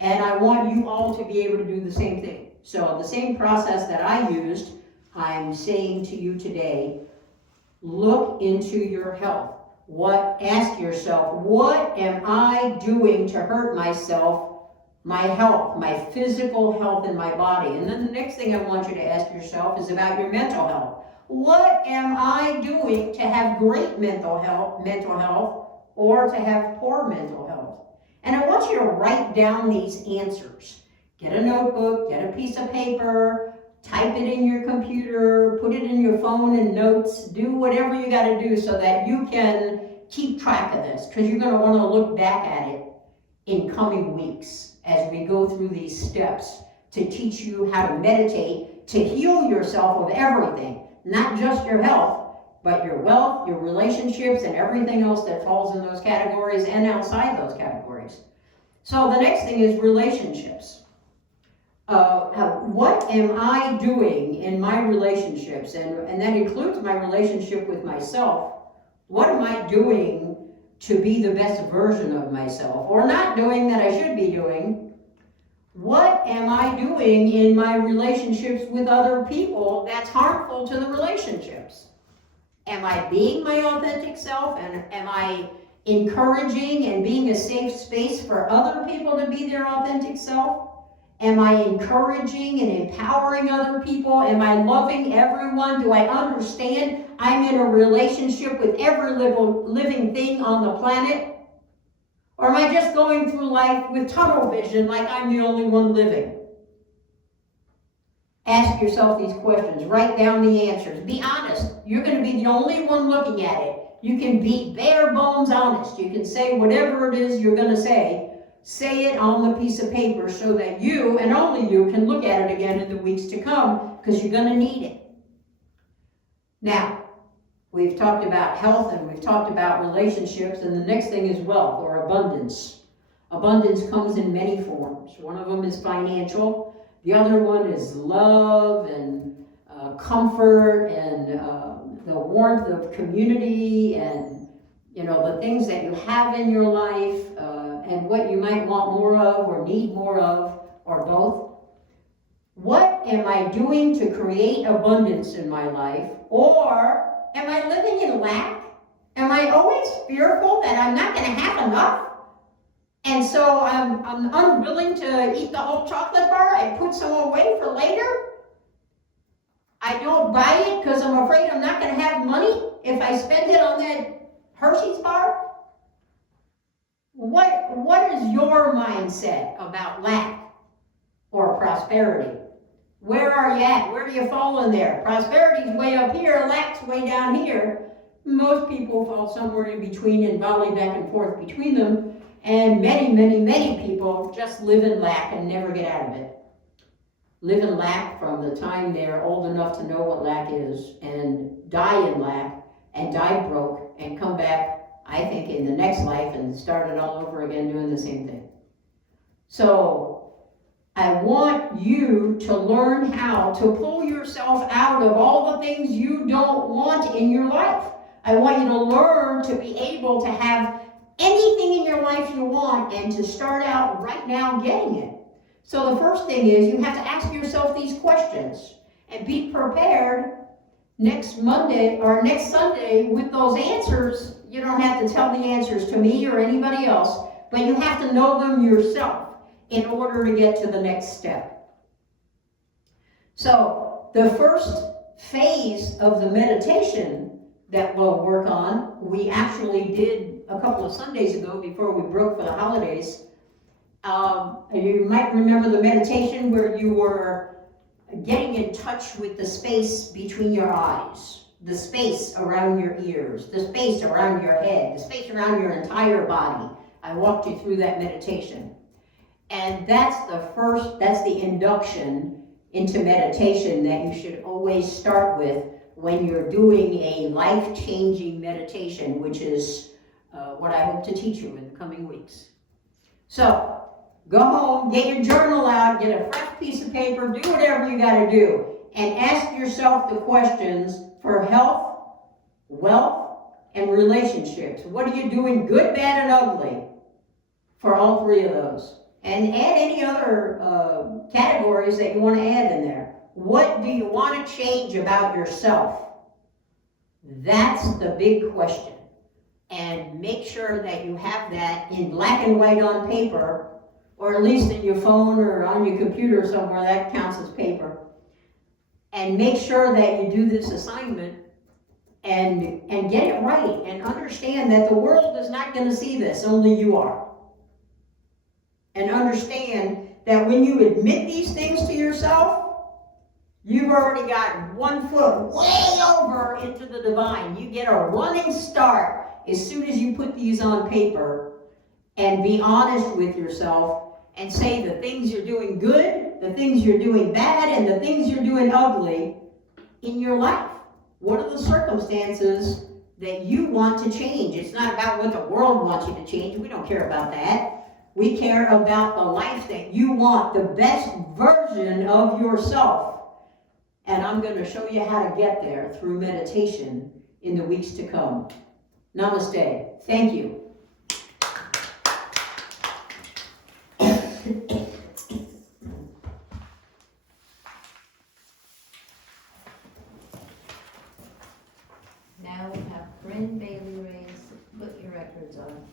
And I want you all to be able to do the same thing. So the same process that I used, I'm saying to you today, look into your health. Ask yourself, what am I doing to hurt myself, my health, my physical health in my body? And then the next thing I want you to ask yourself is about your mental health. What am I doing to have great mental health, or to have poor mental health? And I want you to write down these answers. Get a notebook, get a piece of paper, type it in your computer, put it in your phone and notes, do whatever you got to do so that you can keep track of this, because you're going to want to look back at it in coming weeks as we go through these steps to teach you how to meditate, to heal yourself of everything, not just your health, but your wealth, your relationships, and everything else that falls in those categories and outside those categories. So the next thing is relationships. What am I doing in my relationships? And that includes my relationship with myself. What am I doing to be the best version of myself, or not doing that I should be doing? What am I doing in my relationships with other people that's harmful to the relationships? Am I being my authentic self, and am I encouraging and being a safe space for other people to be their authentic self? Am I encouraging and empowering other people? Am I loving everyone? Do I understand I'm in a relationship with every living thing on the planet? Or am I just going through life with tunnel vision like I'm the only one living? Ask yourself these questions. Write down the answers. Be honest. You're going to be the only one looking at it. You can be bare bones honest. You can say whatever it is you're going to say. Say it on the piece of paper so that you, and only you, can look at it again in the weeks to come, because you're going to need it. Now, we've talked about health and we've talked about relationships, and the next thing is wealth or abundance. Abundance comes in many forms. One of them is financial. The other one is love and comfort and the warmth of community and the things that you have in your life and what you might want more of or need more of, or both. What am I doing to create abundance in my life? Or am I living in lack? Am I always fearful that I'm not going to have enough? And so I'm unwilling to eat the whole chocolate bar. I put some away for later. I don't buy it because I'm afraid I'm not going to have money if I spend it on that Hershey's bar. What is your mindset about lack or prosperity? Where are you at? Where do you fall in there? Prosperity's way up here, lack's way down here. Most people fall somewhere in between and volley back and forth between them. And many, many, many people just live in lack and never get out of it. Live in lack from the time they're old enough to know what lack is, and die in lack, and die broke, and come back, I think, in the next life and start it all over again doing the same thing. So I want you to learn how to pull yourself out of all the things you don't want in your life. I want you to learn to be able to have anything in your life you want and to start out right now getting it. So the first thing is you have to ask yourself these questions and be prepared next Monday or next Sunday with those answers. You don't have to tell the answers to me or anybody else, but you have to know them yourself in order to get to the next step. So the first phase of the meditation that we'll work on, we actually did a couple of Sundays ago before we broke for the holidays. You might remember the meditation where you were getting in touch with the space between your eyes, the space around your ears, the space around your head, the space around your entire body. I walked you through that meditation. And that's the induction into meditation that you should always start with when you're doing a life-changing meditation, which is what I hope to teach you in the coming weeks. So, go home, get your journal out, get a fresh piece of paper, do whatever you gotta do, and ask yourself the questions for health, wealth, and relationships. What are you doing, good, bad, and ugly, for all three of those? And add any other categories that you want to add in there. What do you want to change about yourself? That's the big question. And make sure that you have that in black and white on paper, or at least in your phone or on your computer somewhere. That counts as paper. And make sure that you do this assignment and get it right, and understand that the world is not going to see this, only you are. And understand that when you admit these things to yourself, you've already got 1 foot way over into the divine. You get a running start as soon as you put these on paper and be honest with yourself and say the things you're doing good, the things you're doing bad, and the things you're doing ugly in your life. What are the circumstances that you want to change? It's not about what the world wants you to change. We don't care about that. We care about the life that you want, the best version of yourself. And I'm going to show you how to get there through meditation in the weeks to come. Namaste. Thank you. Now we have Bryn Bailey Ray's Put Your Records On.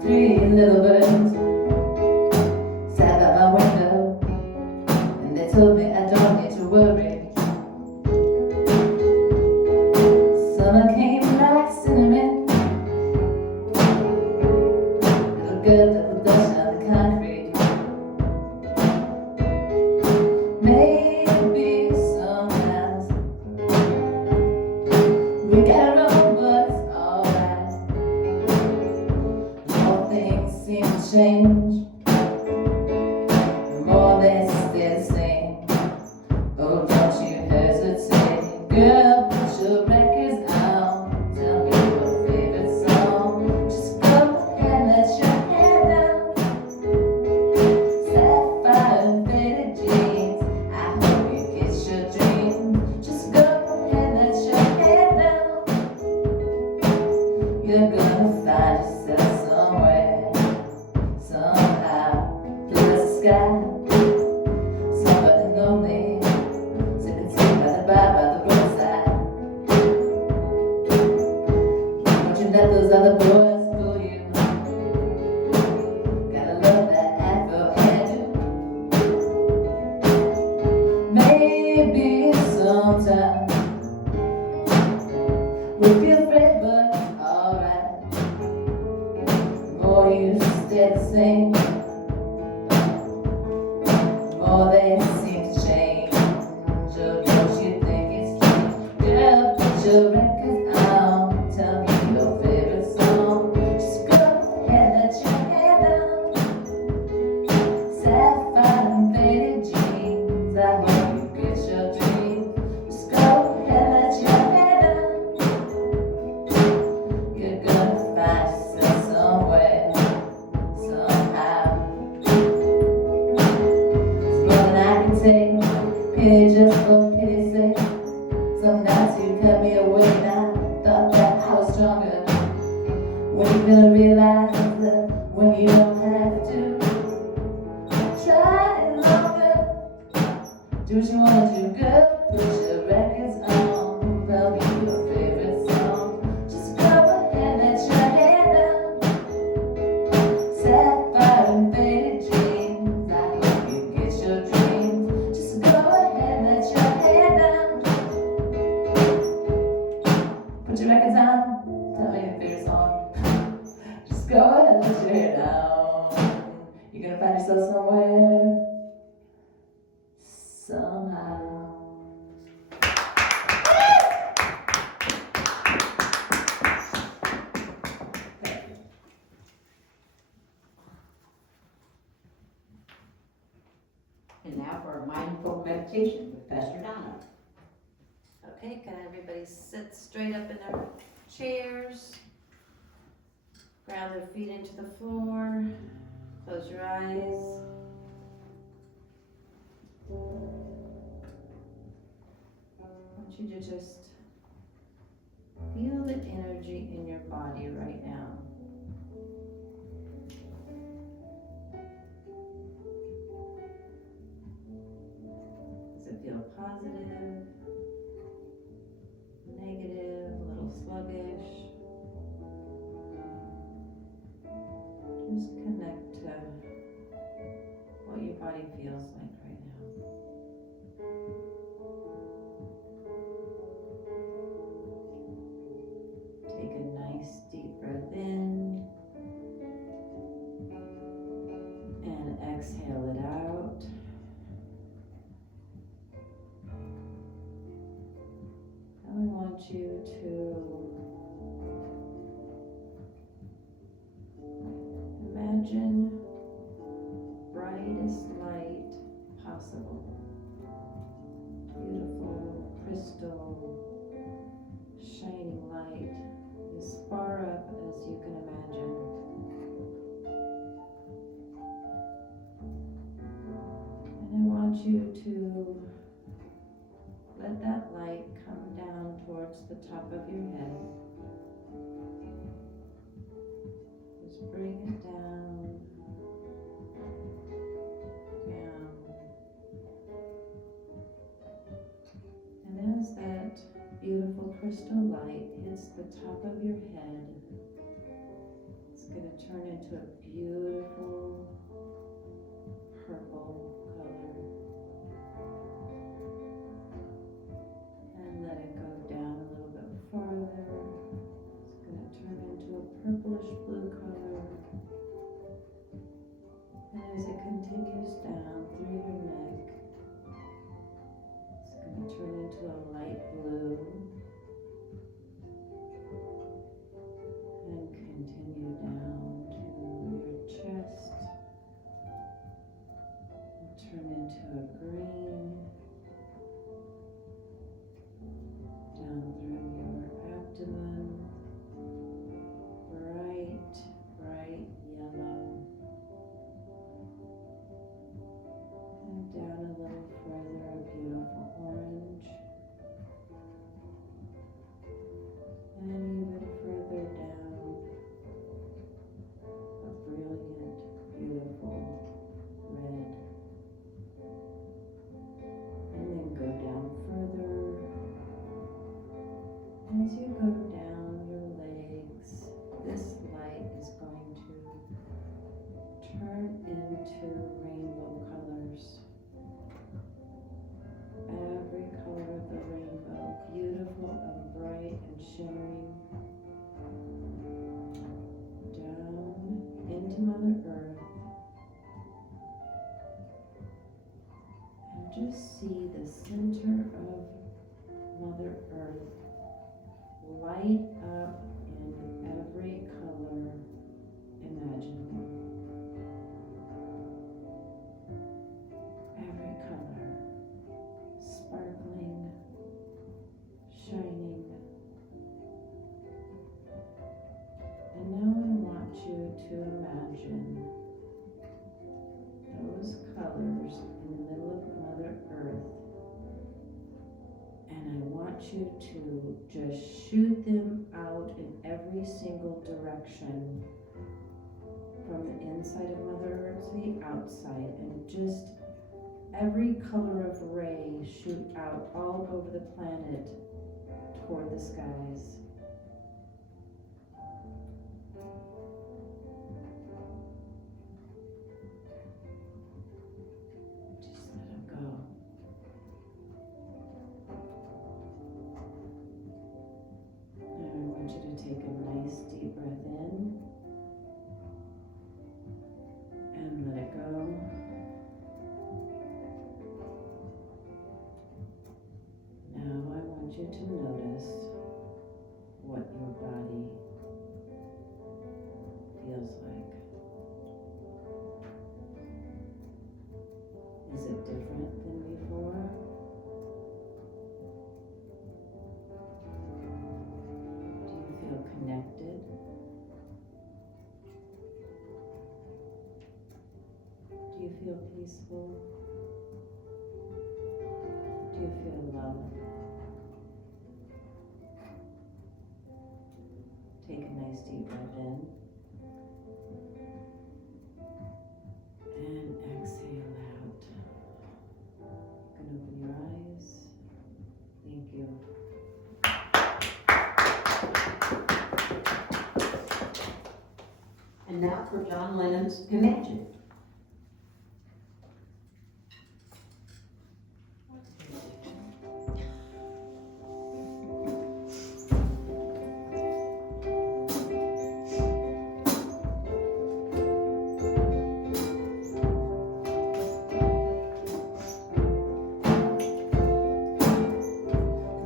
Three little birds sat by my window, and they told me I don't need to worry. Summer came like cinnamon, little girl that will dust on the concrete. Maybe sometimes we got it wrong, but it's alright. More things seem to change, the more they stay the same. Oh, don't you hesitate, girl, put your records on. Tell me your favorite song. Just go ahead, let your hair down. Sapphire and faded jeans, I hope you get your dream. Just go ahead, let your hair down. You're gonna find yourself somewhere, somehow, through the sky. Somebody lonely, sipping tea by the roadside. Don't you let those other boys fool you. Gotta love that afro hairdo. Maybe sometime we'll be afraid, but alright. The more you stay the same, the more they seem to change. Oh, don't you think it's strange? Girl, put your records on. Tell me your favorite song. Just go ahead, let your hair down. Sapphire and faded jeans, ahead, let your hair down. You're gonna find yourself somewhere, somehow. And now for a mindful meditation with Pastor Donna. Okay, can everybody sit straight up in their chairs? Ground their feet into the floor. Close your eyes. I want you to just feel the energy in your body right now. Does it feel positive, negative, a little sluggish? Just connect to what your body feels like right now. Take a nice deep breath in and exhale it out. Now I want you to imagine brightest light possible. Beautiful, crystal, shining light as far up as you can imagine. And I want you to let that light come down towards the top of your head. Just bring it down, down. And as that beautiful crystal light hits the top of your head, it's going to turn into a beautiful purple color. And let it go down a little bit farther. It's going to turn into a purplish blue color. And as it continues down through your neck, it's going to turn into a light blue. And continue down to your chest. And turn into a green. Down through your abdomen, bright, bright yellow, and down a little further, a beautiful orange, and even further down, a brilliant, beautiful red, and then go down further. As you go down your legs, this light is going to turn into rainbow colors. Every color of the rainbow, beautiful and bright and shimmering. Down into Mother Earth. And just see the center of Mother Earth light up in every color imaginable. Every color sparkling, shining. And now I want you to imagine those colors in the middle of Mother Earth. And I want you to just shoot them out in every single direction from the inside of Mother Earth to the outside, and just every color of ray shoot out all over the planet toward the skies. Just let them go. And I want you to take a nice deep breath in to notice what your body feels like. Is it different than before? Do you feel connected? Do you feel peaceful? Do you feel love? Take a nice deep breath in. And exhale out. You can open your eyes. Thank you. And now for John Lennon's Imagine.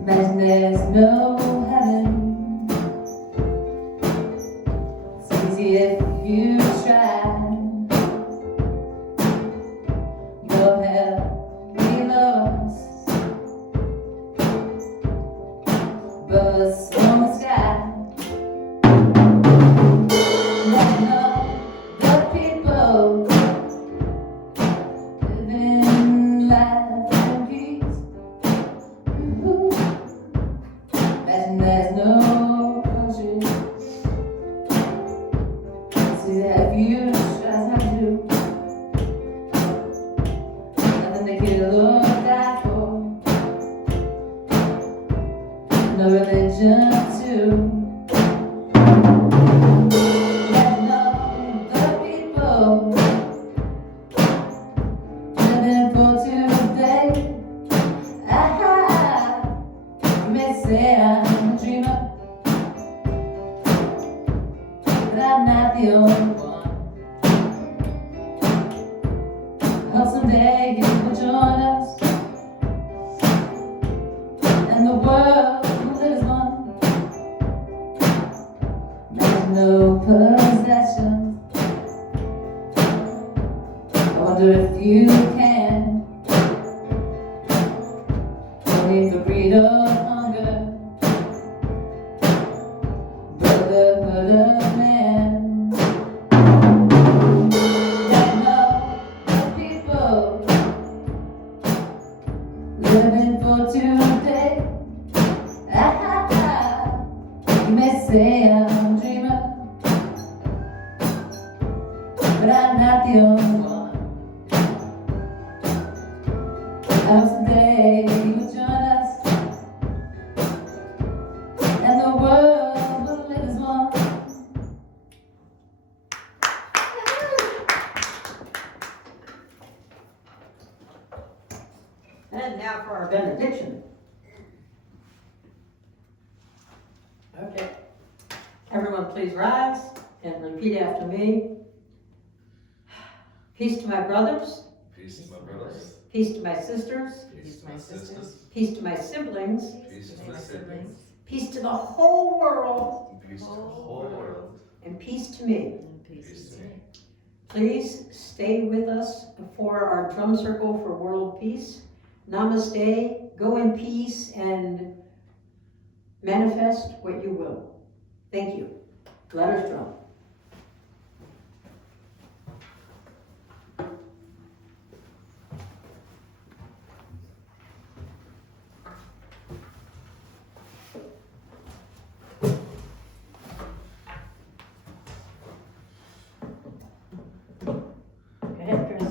Imagine there's no heaven. It's easy if you try. Go hell below us, birds on the sky. Letting all the people living life in peace. Imagine there's no country. See that you just have to do. Nothing they kill or die for. No religion too. Imagine all the people living for today. You may say I'm a dreamer, but I'm not the only one. I hope someday you will join us, and the world will live as one. There's no possessions. I wonder if you can. Only for greed or hunger, brotherhood of man. Letting all the people living for today. You may say I'm a dreamer, but I'm not the only one. I hope someday you will join us, and the world will live as one. And now for our benediction. Okay. Everyone please rise and repeat after me. Peace to my brothers, Peace to my brothers. peace to my sisters, Peace to my sisters. peace to my siblings, Peace to my siblings. peace to the whole world, Peace to the whole world. and peace to me. Peace to me. Please stay with us for our drum circle for world peace. Namaste, go in peace and manifest what you will. Thank you. Let us drum. Go ahead, Chris.